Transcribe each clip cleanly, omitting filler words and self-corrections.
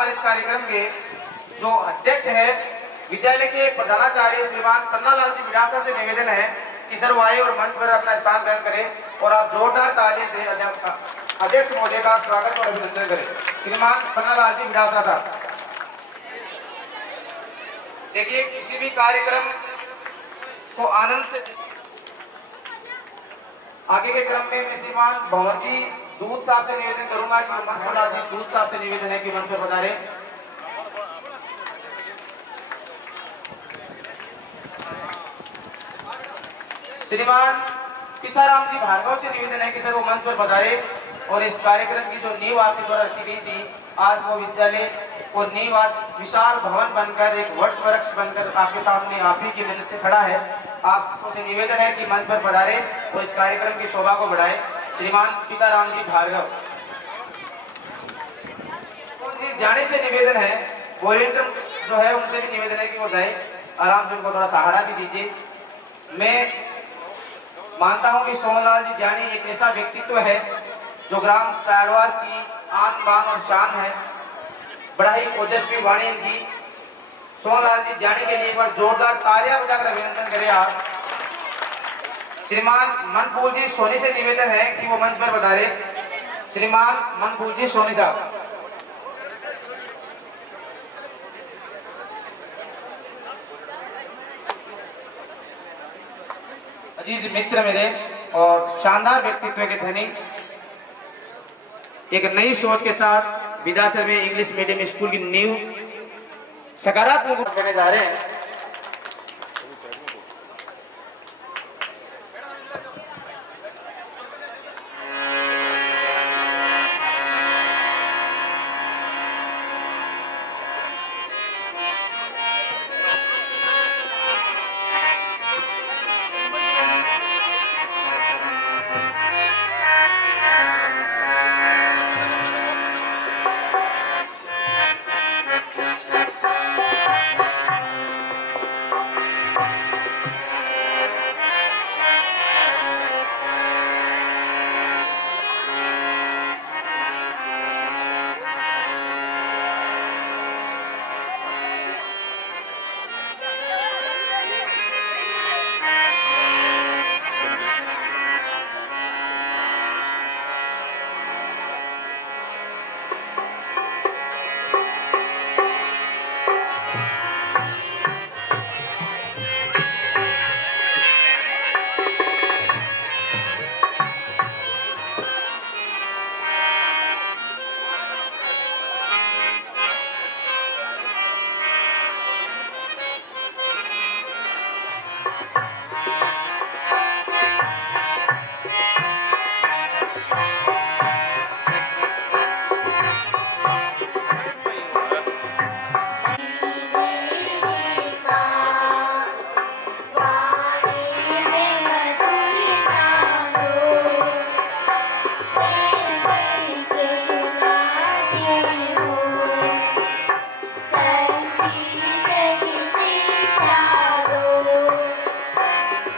हमारे इस कार्यक्रम के जो अध्यक्ष है विद्यालय के प्रधानाचार्य श्रीमान पन्नालाल जी बिडासा से निवेदन है कि सर वो आए और मंच पर अपना स्थान ग्रहण करें और आप जोरदार ताली से अध्यक्ष महोदय का स्वागत और अभिनंदन करें। श्रीमान पन्नालाल जी बिडासा साहब। देखिए, किसी भी कार्यक्रम को आनंद से आगे के क्रम में मैं श्रीमान भंवर जी दूध साहब से निवेदन करूंगा कि मंच पर जी दूध साहब से निवेदन है कि मंच पर पधारे। श्रीमान पिताराम जी भार्गव से निवेदन है कि सर वो मंच पर पधारे और इस कार्यक्रम की जो नींव आपके द्वारा रखी गई थी, आज वो विद्यालय वो नींव आज विशाल भवन बनकर एक वट वृक्ष बनकर आपके सामने आप ही की मेहनत से खड़ा है। आपको से निवेदन है कि मंच पर पधारे और इस कार्यक्रम की शोभा को बढ़ाए। श्रीमान पिताराम जी भार्गव जी जाने से निवेदन है, वॉलेंटियर जो है उनसे भी निवेदन है कि वो जाए, आराम से उनको थोड़ा सहारा भी दीजिए। मैं मानता हूं कि सोहनलाल जी जानी एक ऐसा व्यक्तित्व है जो ग्राम चाड़वास की आन बान और शान है। बड़ा ही ओजस्वी वाणी इनकी। सोहनलाल जी जानी के लिए एक बार जोरदार तालियां बजाकर अभिनंदन करें आप। श्रीमान मनपुल जी सोनी से निवेदन है कि वो मंच पर पधारे। श्रीमान मनपुल जी सोनी साहब। अजीज मित्र मेरे और शानदार व्यक्तित्व के धनी, एक नई सोच के साथ विद्यासर में इंग्लिश मीडियम स्कूल की नींव सकारात्मक रूप करने जा रहे हैं।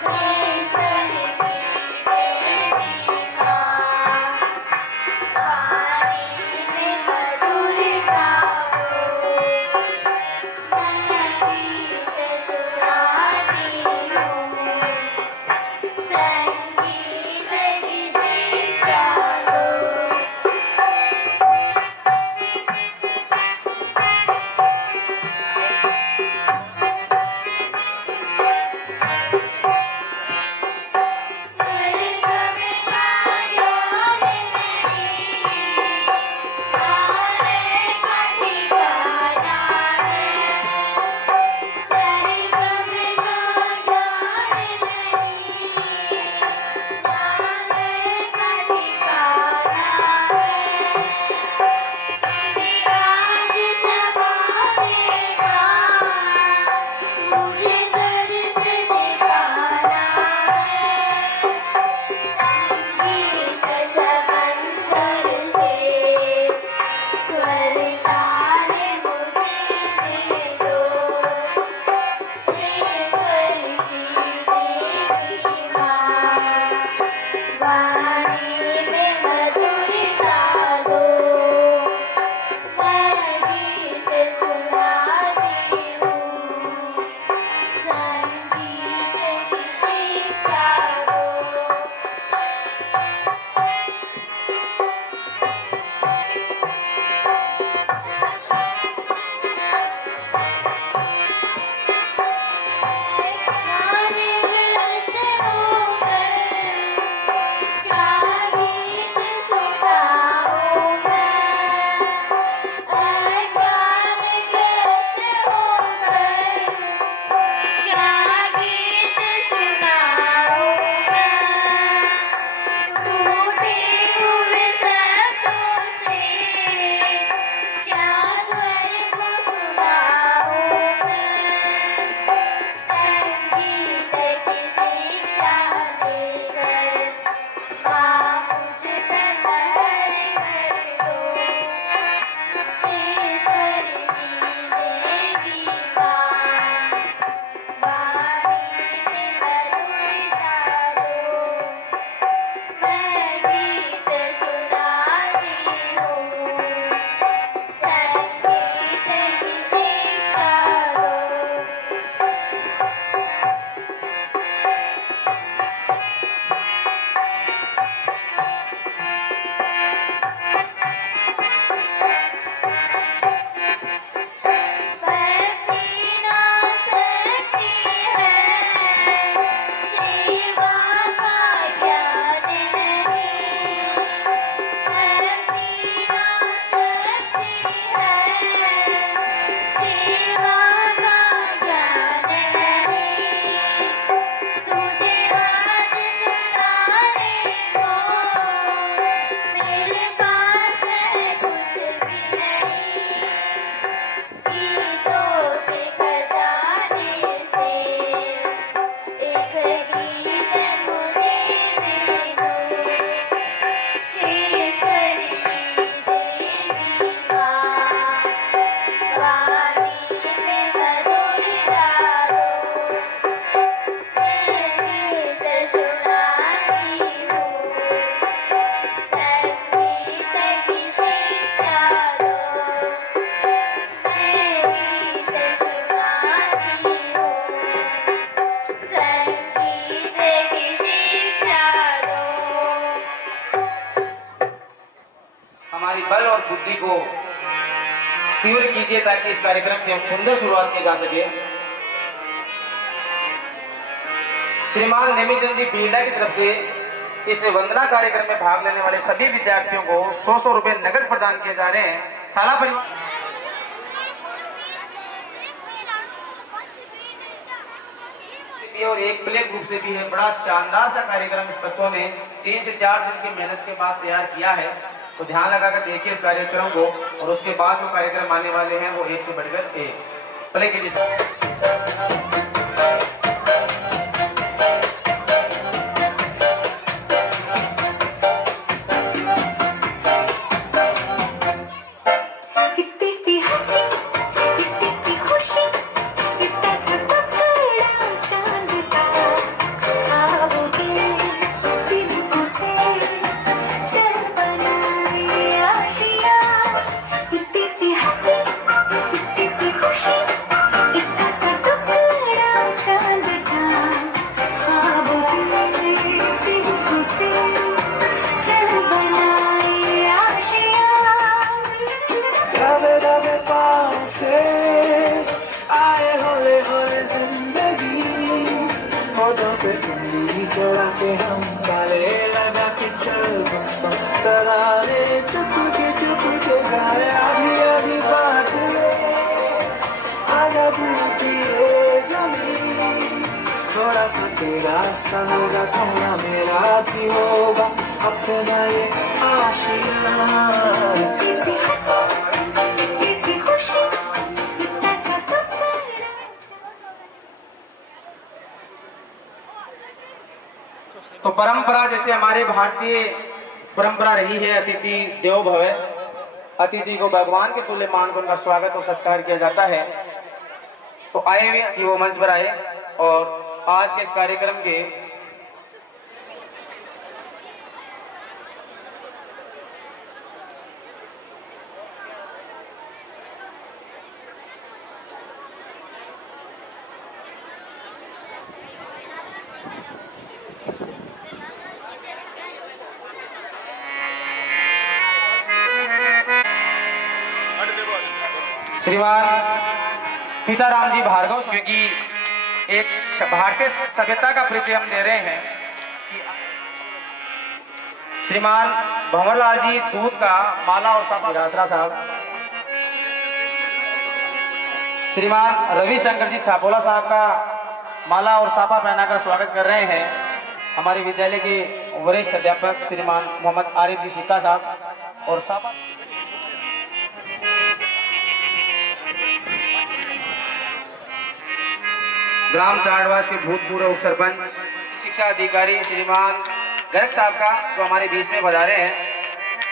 Yeah. तीव्र कीजिए ताकि इस कार्यक्रम की हम सुंदर शुरुआत की जा सके। श्रीमान नेमीचंद जी बीड़ा की तरफ से इस वंदना कार्यक्रम में भाग लेने वाले सभी विद्यार्थियों को 100 रुपए नगद प्रदान किए जा रहे हैं। साला परिवार और एक प्ले ग्रुप से भी है। बड़ा शानदार सा कार्यक्रम इस बच्चों ने 3 से 4 दिन की मेहनत के बाद तैयार किया है, तो ध्यान लगाकर देखिए इस कार्यक्रम को। और उसके बाद जो कार्यक्रम आने वाले हैं वो एक से बढ़कर एक। प्ले की दिशा चढ़ा के हम काले लगा के चल बसों तरारे चुप के गाए आधी आधी बात ले आजा दिल की जमीन थोड़ा सा तेरा सा होगा थोड़ा मेरा भी होगा अपना ये आशिया किसी हंसी किसी खुशी तो परंपरा जैसे हमारे भारतीय परंपरा रही है, अतिथि देवो भव, अतिथि को भगवान के तुल्य मानकर उनका स्वागत और सत्कार किया जाता है। तो आए हुए अतिथि वो मंच पर आए और आज के इस कार्यक्रम के श्रीमान पिताराम जी भार्गव, क्योंकि एक भारतीय सभ्यता का परिचय हम दे रहे हैं कि श्रीमान भंवरलाल जी दूध का माला और सापा रासरा साहब, श्रीमान रविशंकर जी छापोला साहब का माला और सापा पहनाकर स्वागत कर रहे हैं। हमारे विद्यालय के वरिष्ठ अध्यापक श्रीमान मोहम्मद आरिफ जी सिक्का साहब और सापा ग्राम चाड़वास के भूतपूर्व उप सरपंच शिक्षा अधिकारी श्रीमान गर्ग साहब का जो हमारे बीच में पधारे हैं।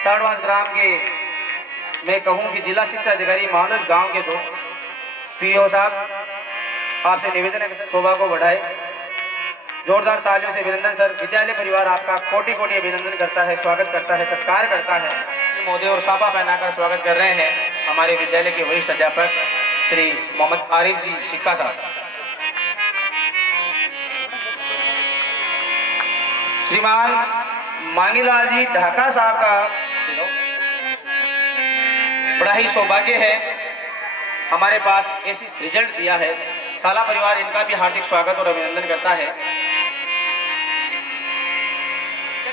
चाड़वास ग्राम के मैं कहूं कि जिला शिक्षा अधिकारी मानस गांव के तो पीओ साहब, आपसे निवेदन है कि शोभा को बढ़ाए। जोरदार तालियों से अभिनंदन सर। विद्यालय परिवार आपका कोटि कोटि अभिनंदन करता है, स्वागत करता है, सत्कार करता है। मोदी और सापा पहनाकर स्वागत कर रहे हैं हमारे विद्यालय के वरिष्ठ अध्यापक श्री मोहम्मद आरिफ जी सिक्का साहब। श्रीमान मांगीलाल जी ढाका साहब का बड़ा ही सौभाग्य है, हमारे पास ऐसी रिजल्ट दिया है। साला परिवार इनका भी हार्दिक स्वागत और अभिनंदन करता है।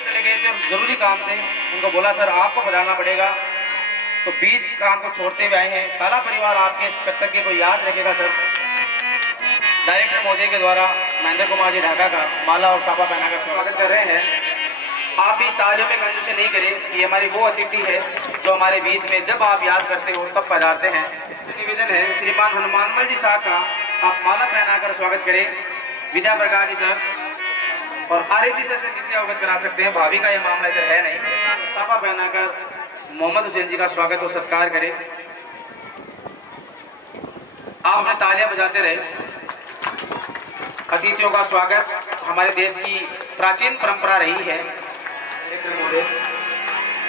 चले गए थे जरूरी काम से, उनको बोला सर आपको बताना पड़ेगा, तो बीच काम को छोड़ते हुए आए हैं। साला परिवार आपके इस कर्तव्य को याद रखेगा सर। डायरेक्टर महोदय के द्वारा महेंद्र कुमार जी ढाका का माला और सापा पहनाकर स्वागत कर रहे हैं। आप भी तालियों में कंजूसी नहीं करें कि हमारी वो अतिथि है जो हमारे बीच में जब आप याद करते हो तब पधारते हैं। निवेदन है श्रीमान हनुमानमल जी साहब का आप माला पहनाकर स्वागत करें। विद्या प्रकाश जी सर और आरिफ जी सर से किसी अवगत करा सकते हैं, भाभी का यह मामला इधर है नहीं। सापा पहनाकर मोहम्मद हुसैन जी का स्वागत और सत्कार करें। आप अपने तालियां बजाते रहे। अतिथियों का स्वागत हमारे देश की प्राचीन परंपरा रही है। डायरेक्टर महोदय,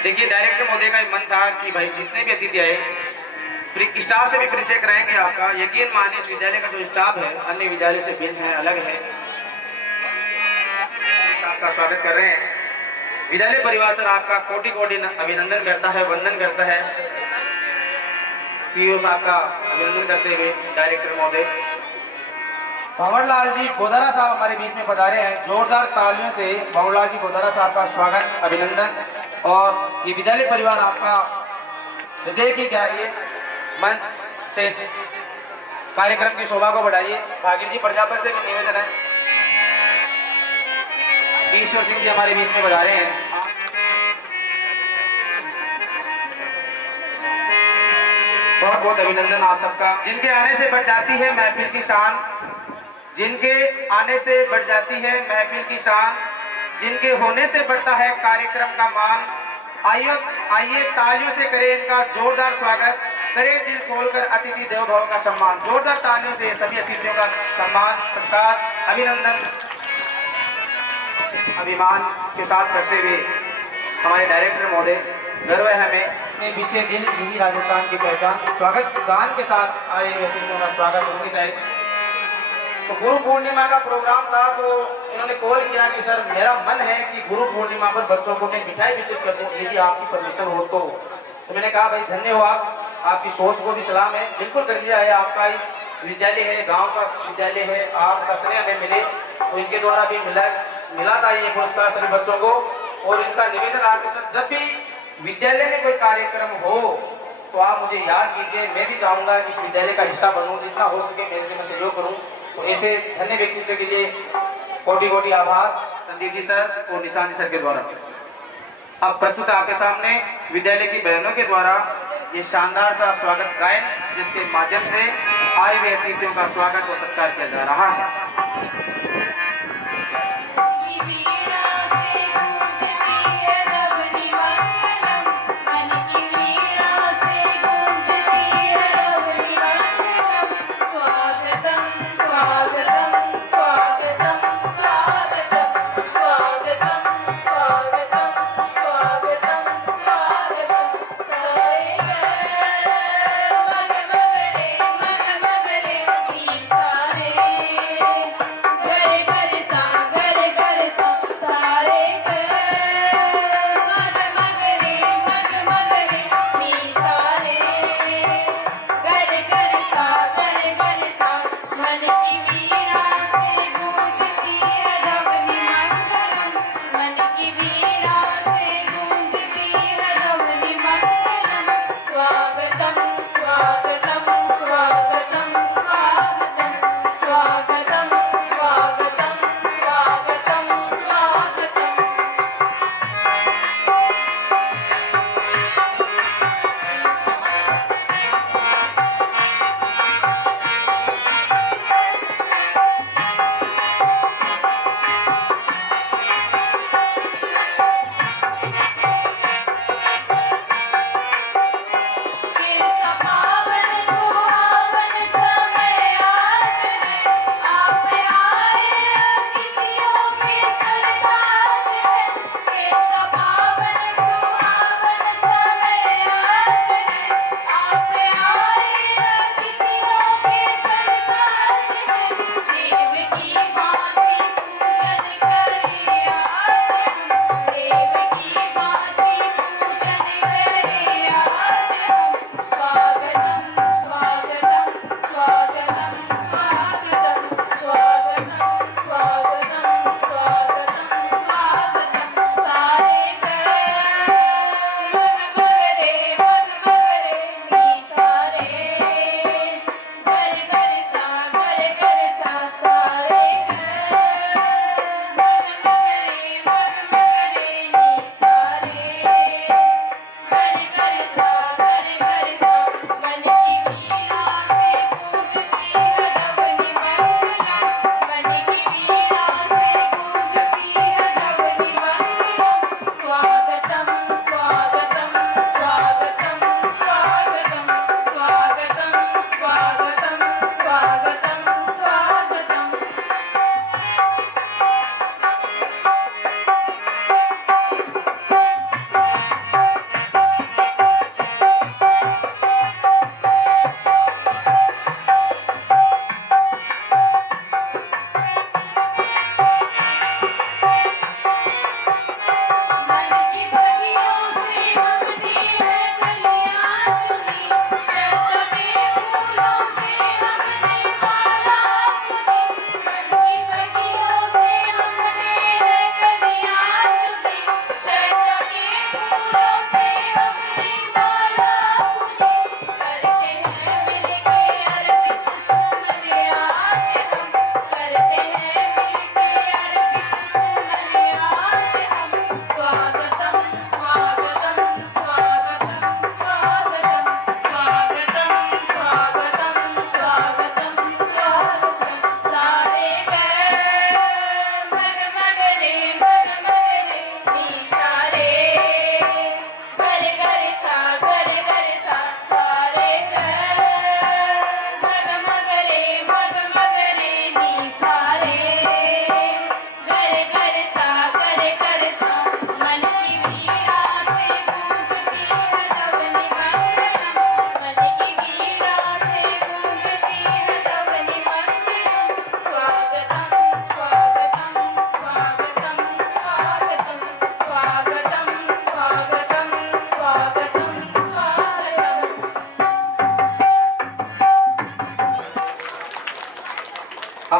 देखिए डायरेक्टर महोदय का मन था कि भाई जितने भी अतिथि आए स्टाफ से भी परिचय कराएंगे आपका। यकीन मानिए इस विद्यालय का जो स्टाफ है अन्य विद्यालय से भिन्न है, अलग है। आपका स्वागत कर रहे हैं। विद्यालय परिवार सर आपका कोटि कोटि अभिनंदन करता है, वंदन करता है। पीओ साहब का अभिनंदन करते हुए डायरेक्टर महोदय भंवरलाल जी गोदारा साहब हमारे बीच में पधारे हैं। जोरदार तालियों से भंवरलाल जी गोदारा साहब का स्वागत अभिनंदन। और ये विद्यालय परिवार आपका हृदय की गहराइए मंच से इस कार्यक्रम की शोभा को बढ़ाइए। भागीर जी प्रजापति से भी निवेदन है। ईश्वर सिंह जी हमारे बीच में पधारे हैं। बहुत बहुत अभिनंदन आप सबका। जिनके आने से बढ़ जाती है महफिल की शान, जिनके आने से बढ़ जाती है महफिल की शान, जिनके होने से बढ़ता है कार्यक्रम का मान। आइए तालियों से करें इनका जोरदार स्वागत, करें दिल खोलकर अतिथि देवो भव का सम्मान। जोरदार तालियों से सभी अतिथियों का सम्मान, सत्कार, अभिनंदन, अभिमान के साथ करते हुए हमारे डायरेक्टर महोदय गर्व है हमें अपने पीछे दिल यही राजस्थान की पहचान स्वागत गान के साथ आए हुए अतिथियों का स्वागत होगी शायद। तो गुरु पूर्णिमा का प्रोग्राम था तो इन्होंने कॉल किया कि सर मेरा मन है कि गुरु पूर्णिमा पर बच्चों को मैं मिठाई वितरित कर दूं, यदि आपकी परमिशन हो तो मैंने कहा भाई धन्य हो आप, आपकी सोच को भी सलाम है, बिल्कुल कर दिया है। आपका ही विद्यालय है, गाँव का विद्यालय है, आपका स्नेह हमें मिले तो इनके द्वारा भी मिला था ये पुरस्कार सभी बच्चों को। और इनका निवेदन आपके साथ जब भी विद्यालय में कोई कार्यक्रम हो तो आप मुझे याद कीजिए, मैं भी चाहूँगा कि इस विद्यालय का हिस्सा बनूं, जितना हो सके मेरे से मैं सहयोग करूं। तो ऐसे धन्य व्यक्तित्व के लिए कोटि कोटि आभार संदीप जी सर और निशान जी सर के द्वारा। अब प्रस्तुत आपके सामने विद्यालय की बहनों के द्वारा ये शानदार सा स्वागत गायन, जिसके माध्यम से आए हुए अतिथियों का स्वागत और सत्कार किया जा रहा है। Gare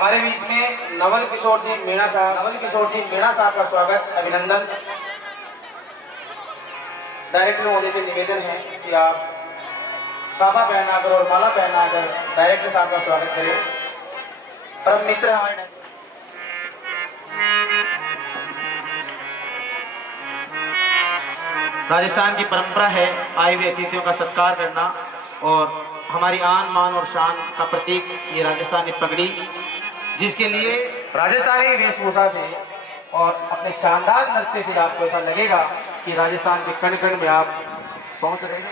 हमारे बीच में नवल किशोर जी मीणा साहब का स्वागत, अभिनंदन। डायरेक्टर महोदय से निवेदन है कि आप साफा पहनाकर और माला पहनाकर डायरेक्टर साहब का स्वागत करें। परम मित्र हमारे राजस्थान की परंपरा है आए हुए अतिथियों का सत्कार करना, और हमारी आन मान और शान का प्रतीक ये राजस्थानी पगड़ी, जिसके लिए राजस्थानी वेशभूषा से और अपने शानदार नृत्य से आपको ऐसा लगेगा कि राजस्थान के कण कण में आप पहुंच रहे हैं।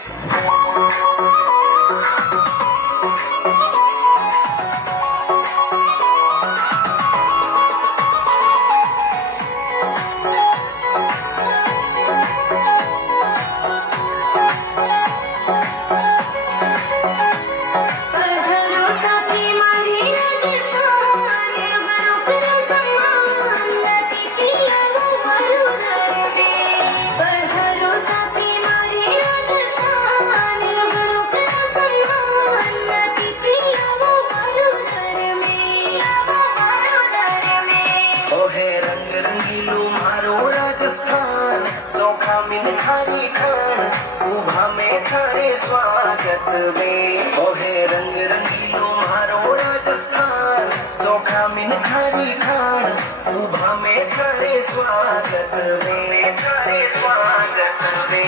स्वागत में ओहे रंग रंगीलो मारो राजस्थान, चोखा मिन खारी खान, उभा में थारे स्वागत में, थारे स्वागत में।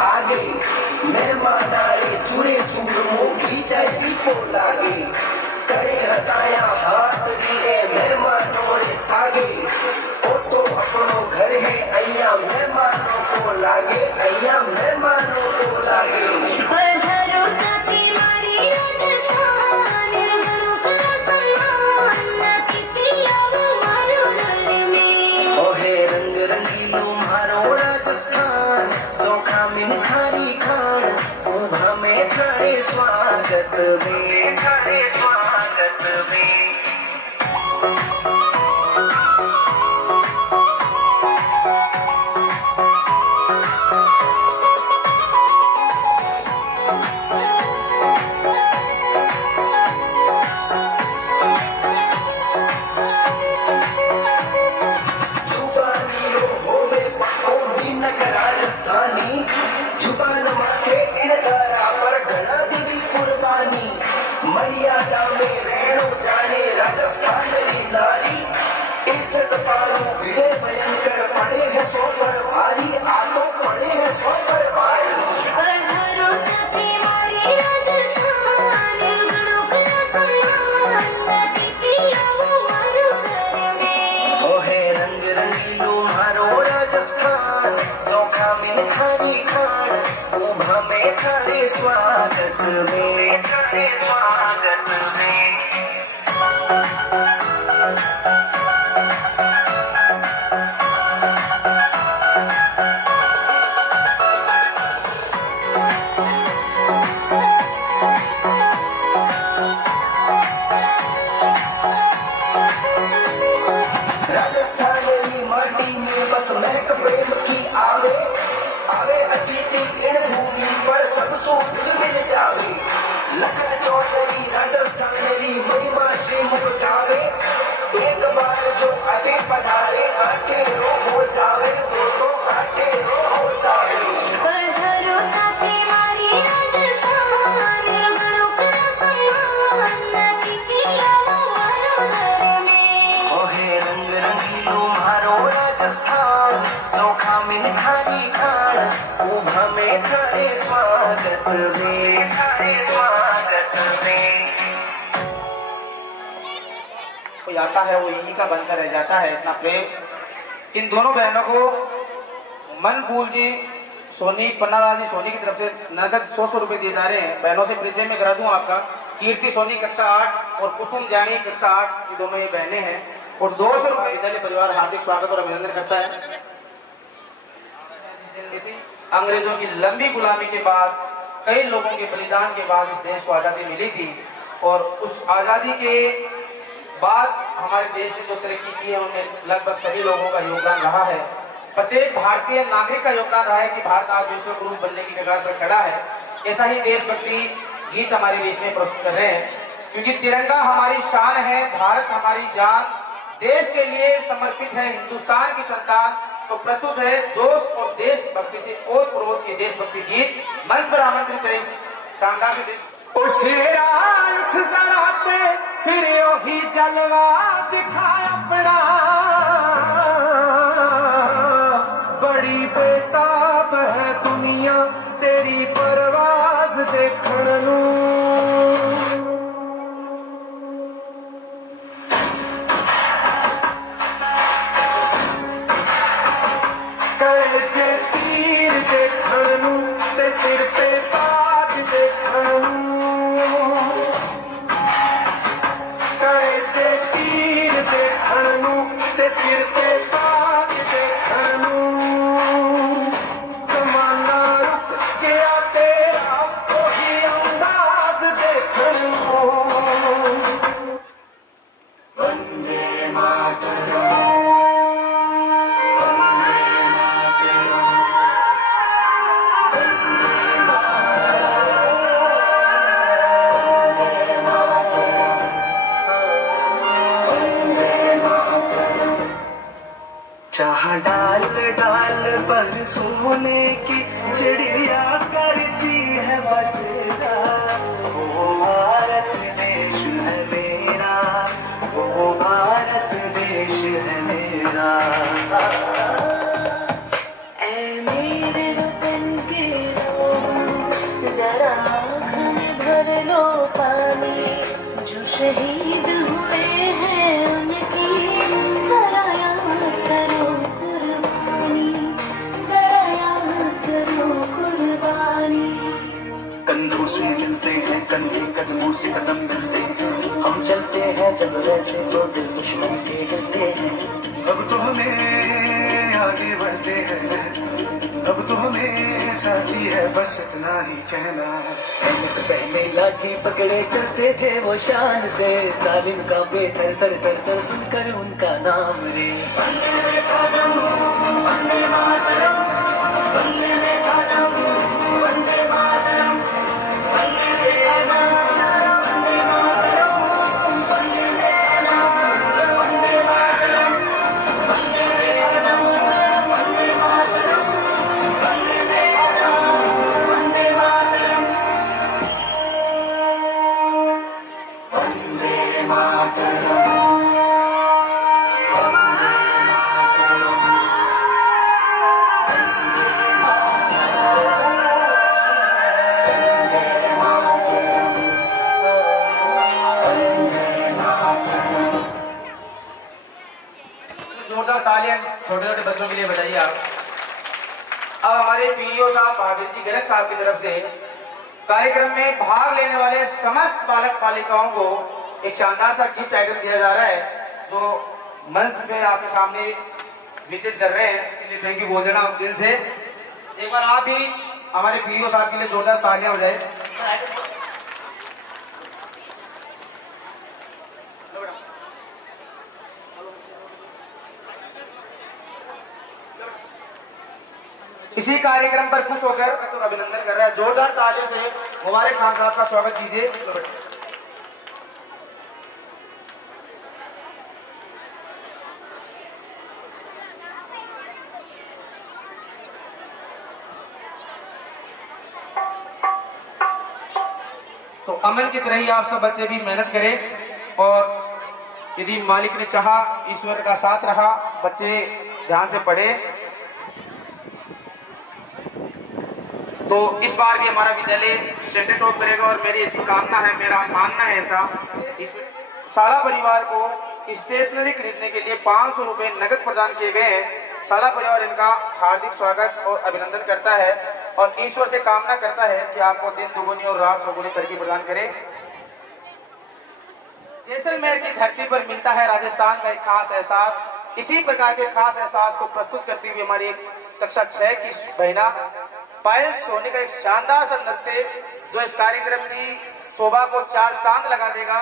आगे मेहमान आए चूरे चूर मुखी जाए दीपो लागे, करे हताया हाथ दिए मेहमानों रे सागे, ओ तो अपनो घर है अय्या मेहमानों को लागे, अय्या मेहमानों को लागे। स्वागत में, थारे स्वागत में। जुबानी लो होवे पक्को मीनक राजस्थानी, जुबान माथे इनकारा पर घना दिवी कुर्बानी, मर्यादा में रहनो जाने राजस्थान मेरी नारी, इज्जत सारू भिड़े भयंकर पड़े हैं सो पर भारी, आतो पड़े हैं सो पर भारी। ओहे रंग रंगीलो मारो राजस्थान, चोखा मिन खारी खान, उभा में थारे स्वागत में, थारे स्वागत में। राजस्थानी माटी में बस महक प्रेम की आवे, आवे अतिथि इन भूमि पर सब सुख मिल जावे, लखन चौधरी राजस्थानी महिमा श्रीमुख गावे, एक बार जो अभी पधारे आटे रो हो जावे, वो तो आटे रो हो जावे। ओहे रंग रंगीलो मारो राजस्थान, चोखा मिन खारी खान, उभा में थारे स्वागत में, थारे स्वागत में। कोई आता है वो इन्हीं का बनकर रह जाता है, इतना प्रेम। इन दोनों बहनों को मनफूल जी सोनी पन्नालाल जी सोनी की तरफ से नगद 100 रुपए दिए जा रहे हैं। बहनों से परिचय में करा दूं आपका, कीर्ति सोनी कक्षा 8 और कुसुम जानी कक्षा 8, ये दोनों ये बहनें हैं, और 200 रुपए विद्यालय परिवार हार्दिक स्वागत और अभिनंदन करता है। जिस दिन इसी अंग्रेजों की लंबी गुलामी के बाद, कई लोगों के बलिदान के बाद इस देश को आज़ादी मिली थी। और उस आज़ादी के बाद हमारे देश ने जो तरक्की की है उनमें लगभग सभी लोगों का योगदान रहा है। प्रत्येक भारतीय नागरिक का योगदान रहा है कि भारत आज विश्व गुरु बनने की कगार पर खड़ा है। ऐसा ही देशभक्ति गीत हमारे बीच में प्रस्तुत कर रहे हैं, क्योंकि तिरंगा हमारी शान है, भारत हमारी जान, देश के लिए समर्पित है हिंदुस्तान की संतान। तो प्रस्तुत है जोश और देशभक्ति से ओतप्रोत ये देशभक्ति गीत। मंच पर आमंत्रित करें शानदार से देश उठ जराते फिर ही जलवा दिखा अपना, बड़ी बेताब है दुनिया तेरी परवाज देखण नू। कड़े तीर देखण नू ते सिर पे ताज देखण नू। सिर पे ताज देखण नू, ज़माना रुक गया तेरा कोई अंदाज़ देखण नू। वंदे मातरम, वंदे मातरम, वंदे मातरम, वंदे मातरम, वंदे मातरम। चाह डाल डाल पर सोने की चिड़िया करती है बसेरा, वो भारत देश है मेरा, वो भारत देश है मेरा। ऐ मेरे वतन के लोगों, जरा आँख में भर लो पानी, जो शहीद हुए हैं उनकी जरा याद करो कुर्बानी, जरा याद करो कुर्बानी। कंधों से मिलते हैं कंधे, कदमों से कदम मिलते हैं, हम चलते हैं जब वैसे तो दिल दुश्मन के हिलते हैं। अब तो हमें आगे बढ़ते हैं, अब तो हमें साथी है बस इतना ही कहना। हेलमेट पहने लाठी पकड़े चलते थे वो शान से, जालिम का बेथर तर तर तर सुनकर उनका नाम रे। वंदे मातरम, वंदे मातरम, वंदे मातरम, वंदे मातरम, वंदे मातरम, वंदे मातरम, वंदे मातरम, वंदे मातरम, वंदे मातरम, वंदे मातरम, वंदे मातरम, वंदे मातरम। जोरदार तालियां छोटे छोटे बच्चों के लिए बजाइए आप। अब हमारे पीईओ साहब महावीर जी गर्ग साहब की तरफ से कार्यक्रम में भाग लेने वाले समस्त बालक बालिकाओं को एक शानदार सा गिफ्ट आइटम दिया जा रहा है, जो मंच पे आपके सामने वितरित कर रहे हैं। थैंक यू बोल देना दिल से। एक बार आप भी हमारे पीईओ साहब के लिए जोरदार तालियां बजाएं। इसी कार्यक्रम पर खुश होकर तो अभिनंदन कर रहा है। जोरदार तालियों से मुबारक खान साहब का स्वागत कीजिए। तो अमन की तरह ही आप सब बच्चे भी मेहनत करें, और यदि मालिक ने चाहा, ईश्वर का साथ रहा, बच्चे ध्यान से पढ़े, तो इस बार भी हमारा विद्यालय सेंटर टॉप करेगा। और मेरी ऐसी कामना है, मेरा मानना है ऐसा, इस साला परिवार को स्टेशनरी खरीदने के लिए 500 रुपये नगद प्रदान किए गए हैं। साला परिवार इनका हार्दिक स्वागत और अभिनंदन करता है और ईश्वर से कामना करता है कि आपको दिन दुगुनी और रात चौगुनी तरक्की प्रदान करे। जैसलमेर की धरती पर मिलता है राजस्थान का एक खास एहसास। इसी प्रकार के खास एहसास को प्रस्तुत करती हुई हमारी एक कक्षा 6 की बहना पायल सोनी का एक शानदार सा नृत्य जो इस कार्यक्रम की शोभा को 4 चांद लगा देगा।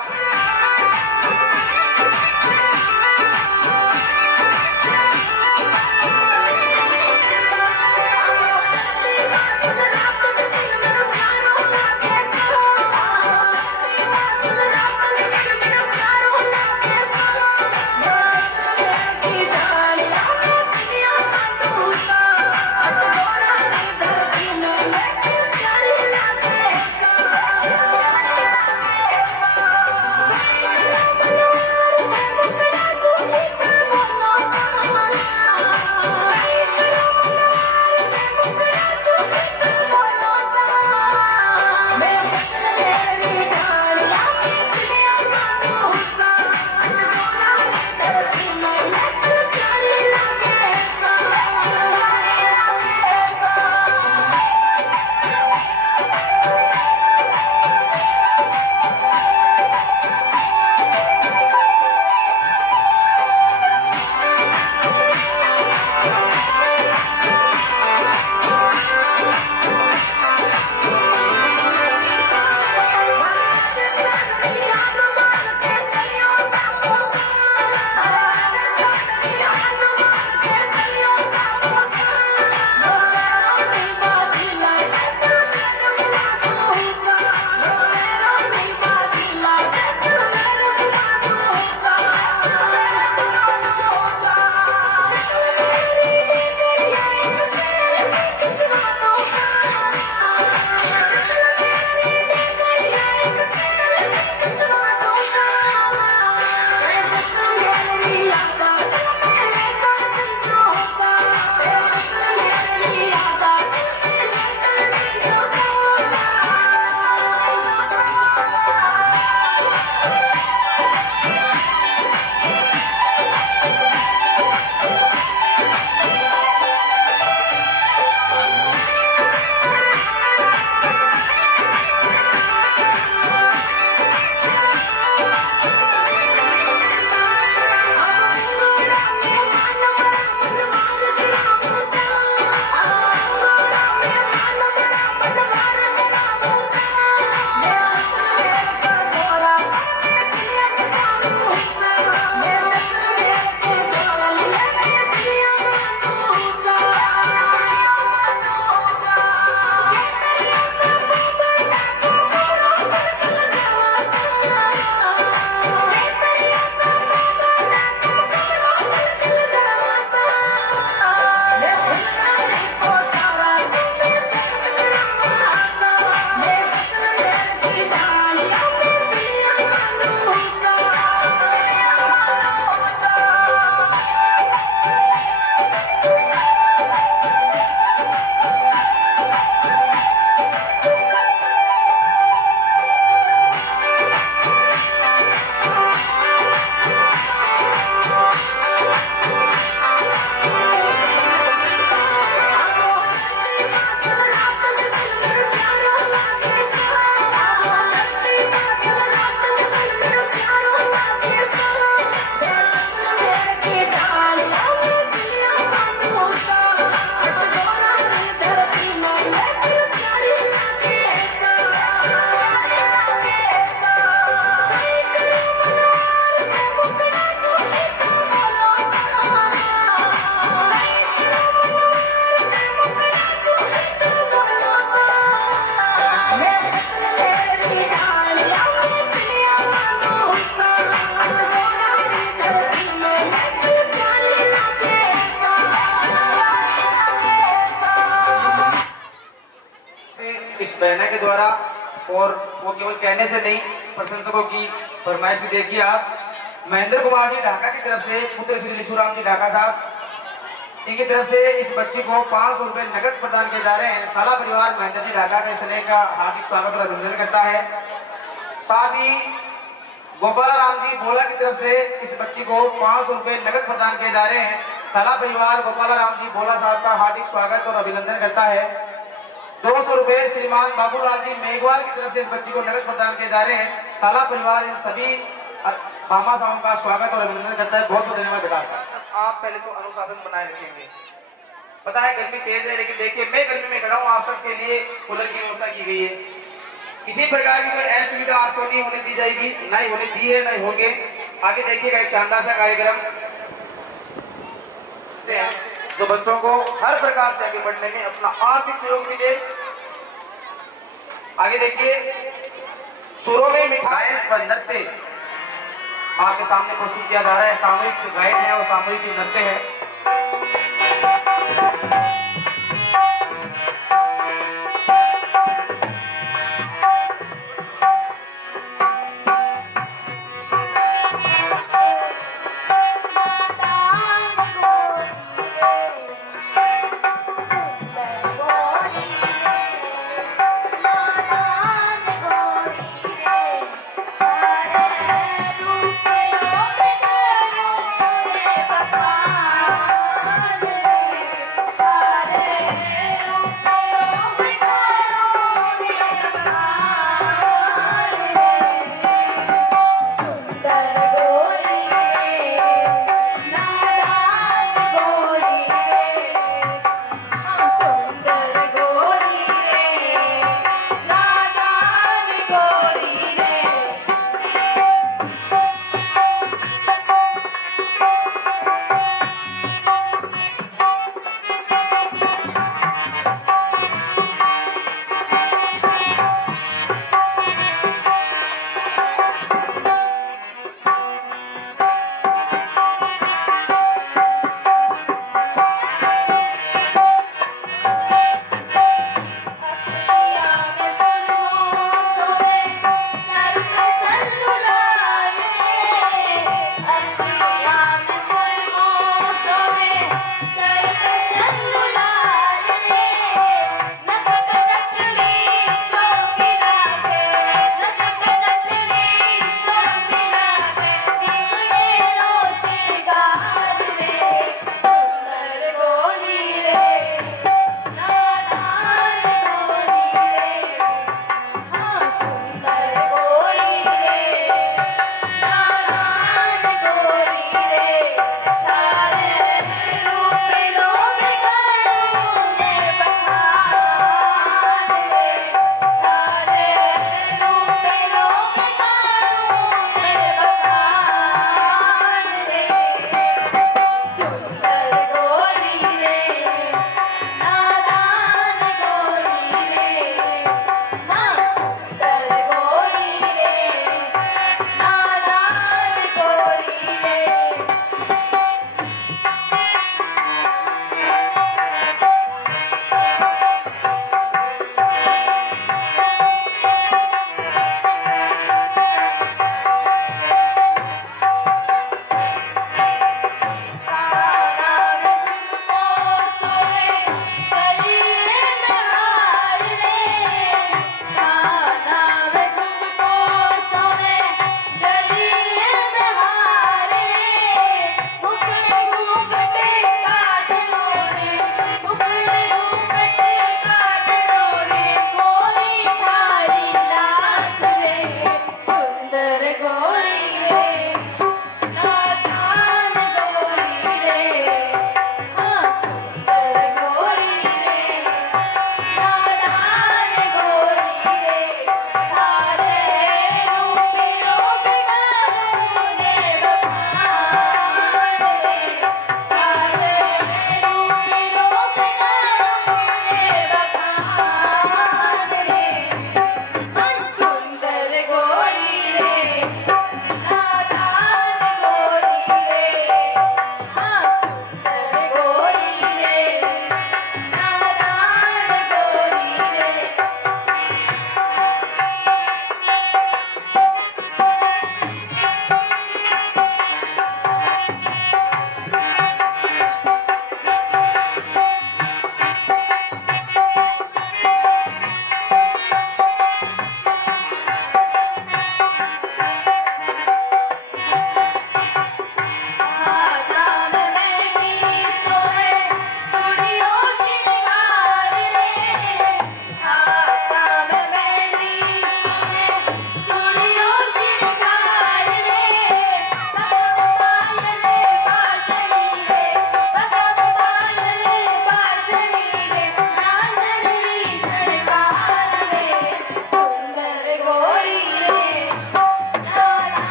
बहना के द्वारा, और वो केवल कहने से नहीं, प्रशंसकों की फरमाइश भी देखिए आप। महेंद्र कुमार जी ढाका की तरफ से, पुत्र श्री लिचूराम जी ढाका साहब, इनकी तरफ से इस बच्ची को 500 रुपए नगद प्रदान किए जा रहे हैं। साला परिवार महेंद्र जी ढाका के स्नेह का हार्दिक स्वागत और अभिनंदन करता है। साथ ही गोपाल राम जी भोला की तरफ से इस बच्ची को 500 रुपए नगद प्रदान किए जा रहे हैं। साला परिवार गोपाल राम जी भोला साहब का हार्दिक स्वागत और अभिनंदन करता है। 200 रुपए श्रीमान बाबूलाल जी मेघवाल की तरफ से इस बच्ची को नगद प्रदान किए जा रहे हैं। साला परिवार इन सभी मामा साहब का स्वागत और अभिनंदन करता है। बहुत बहुत धन्यवाद। आप पहले तो अनुशासन बनाए रखेंगे, पता है गर्मी तेज है, लेकिन देखिए मैं गर्मी में खड़ा हूँ, आप सबके लिए कूलर की व्यवस्था की गई है। किसी प्रकार की कोई असुविधा आपको नहीं होने दी जाएगी, ना ही होने दी है, ना ही होंगे। आगे देखिएगा एक शानदार सा कार्यक्रम जो बच्चों को हर प्रकार से आगे बढ़ने में अपना आर्थिक सहयोग भी दे। आगे देखिए सुरों में मिठाई व नृत्य आपके सामने प्रस्तुत किया जा रहा है। सामूहिक गायन है और सामूहिक नृत्य है।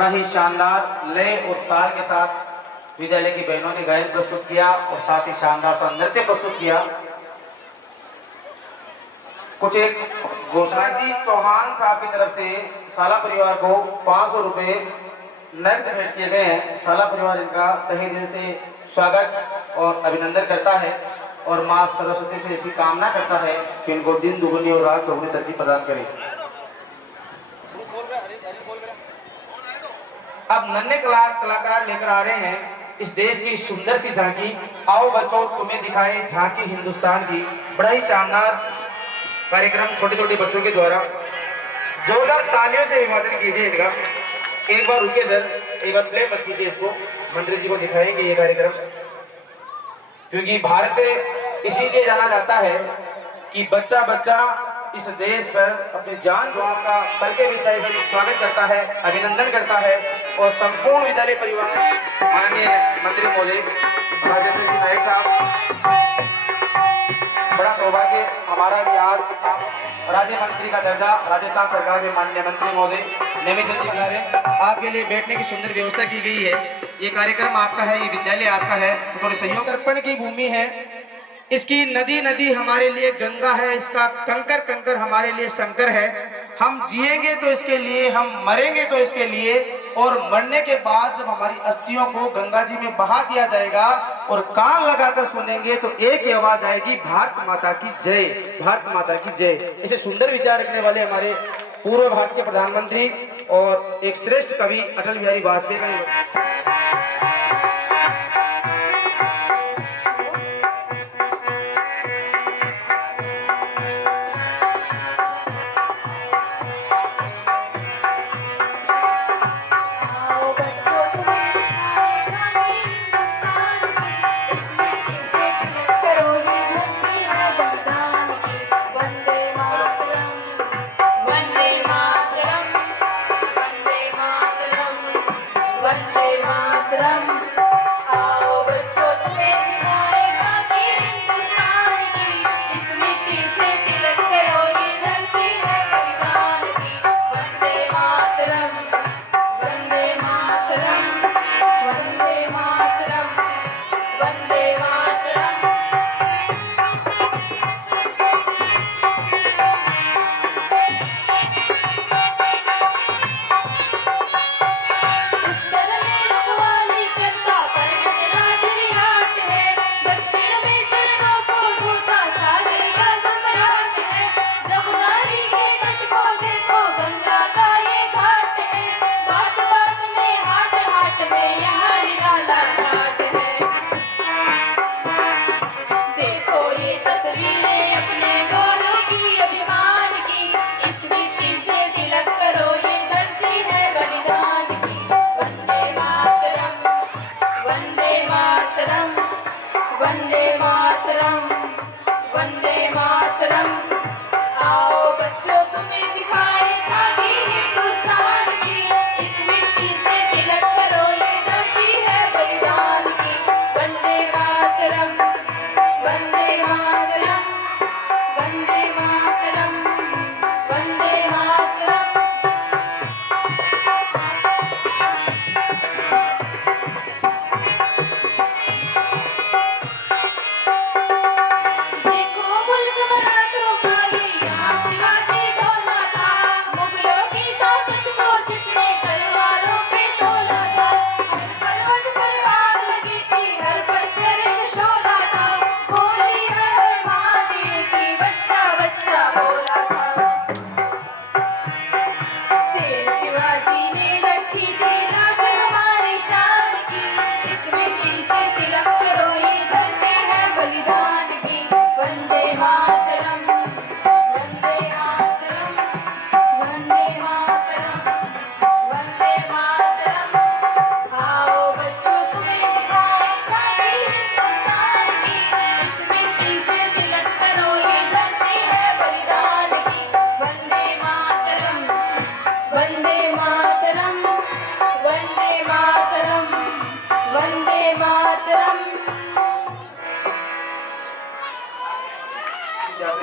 बड़ा ही शानदार लय और ताल के साथ विद्यालय की बहनों ने गायन प्रस्तुत किया और साथ ही शानदार सा नृत्य प्रस्तुत किया। कुछ एक घोषणा जी चौहान साहब की तरफ से साला परिवार को 500 रुपए नकद भेंट किए गए हैं। साला परिवार इनका तहे दिल से स्वागत और अभिनंदन करता है और मां सरस्वती से ऐसी कामना करता है कि इनको दिन दुगनी और रात चौगुनी तरक्की प्रदान करे। अब नन्हे कलाकार लेकर आ रहे हैं इस देश की सुंदर सी झांकी। आओ बच्चों तुम्हें दिखाएं झांकी हिंदुस्तान की। बड़ा ही शानदार कार्यक्रम छोटे छोटे बच्चों के द्वारा। जोरदार तालियों से अभिवादन कीजिए इनका। एक बार रुकिए सर, एक बार प्ले मत कीजिए इसको, मंत्री जी को दिखाएंगे ये कार्यक्रम, क्योंकि भारत इसीलिए जाना जाता है कि बच्चा बच्चा इस देश पर अपनी जान गंवा का पल के विचार से स्वागत करता है, अभिनंदन करता है और संपूर्ण विद्यालय परिवार माननीय मंत्री महोदय राजेंद्र जी नायक साहब, बड़ा सौभाग्य हमारा भी आज राज्य मंत्री का दर्जा राजस्थान सरकार के माननीय मंत्री महोदय नेमीचंद जी बना रहे। आपके लिए बैठने की सुंदर व्यवस्था की गई है। ये कार्यक्रम आपका है, ये विद्यालय आपका है, तो थोड़े सहयोग अर्पण की भूमि है। इसकी नदी नदी हमारे लिए गंगा है, इसका कंकर कंकर हमारे लिए शंकर है। हम जिएंगे तो इसके लिए, हम मरेंगे तो इसके लिए, और मरने के बाद जब हमारी अस्थियों को गंगा जी में बहा दिया जाएगा और कान लगाकर सुनेंगे तो एक ही आवाज आएगी, भारत माता की जय, भारत माता की जय। ऐसे सुंदर विचार रखने वाले हमारे पूर्व भारत के प्रधानमंत्री और एक श्रेष्ठ कवि अटल बिहारी वाजपेयी का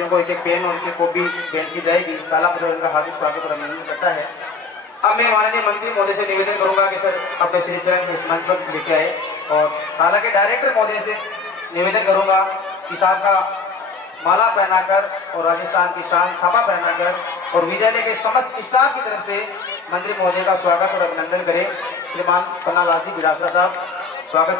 को एक एक पेन और एक एक कॉपी भेंट की जाएगी। साला परिवार का हार्दिक स्वागत और अभिनंदन करता है। अब मैं माननीय मंत्री महोदय से निवेदन करूंगा कि सर अपने श्री चरण इस मंच पर लेके आए, और शाला के डायरेक्टर महोदय से निवेदन करूंगा कि साहब का माला पहनाकर और राजस्थान की शान छापा पहनाकर और विद्यालय के समस्त स्टाफ की तरफ से मंत्री महोदय का स्वागत और अभिनंदन करें। श्रीमान पन्नालाल जी बिरासरा साहब, स्वागत।